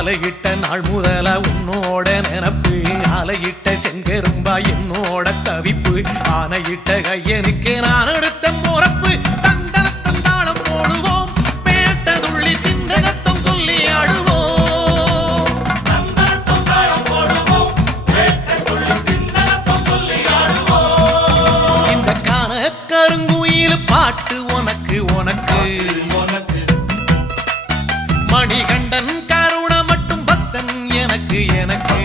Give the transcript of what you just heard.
மாலையிட்ட நாள் முதல உன்னோட நினப்பு ஆலையிட்ட செங்கரும்பா என்னோட தவிப்பு ஆனையிட்ட கையனுக்கு நான் எடுத்த முறப்பு தந்தரத்தம் தாளம் போடுவோம் பேட்டதுள்ளி திந்தகத்தம் சொல்லி ஆடுவோம் தந்தரத்தம் தாளம் போடுவோம் பேட்டதுள்ளி திந்தகத்தம் சொல்லி ஆடுவோம் இந்த காண கருங்குயில் பாட்டு உனக்கு உனக்கு மணிகண்டன் கருண மட்டும் பக்தன் எனக்கு எனக்கு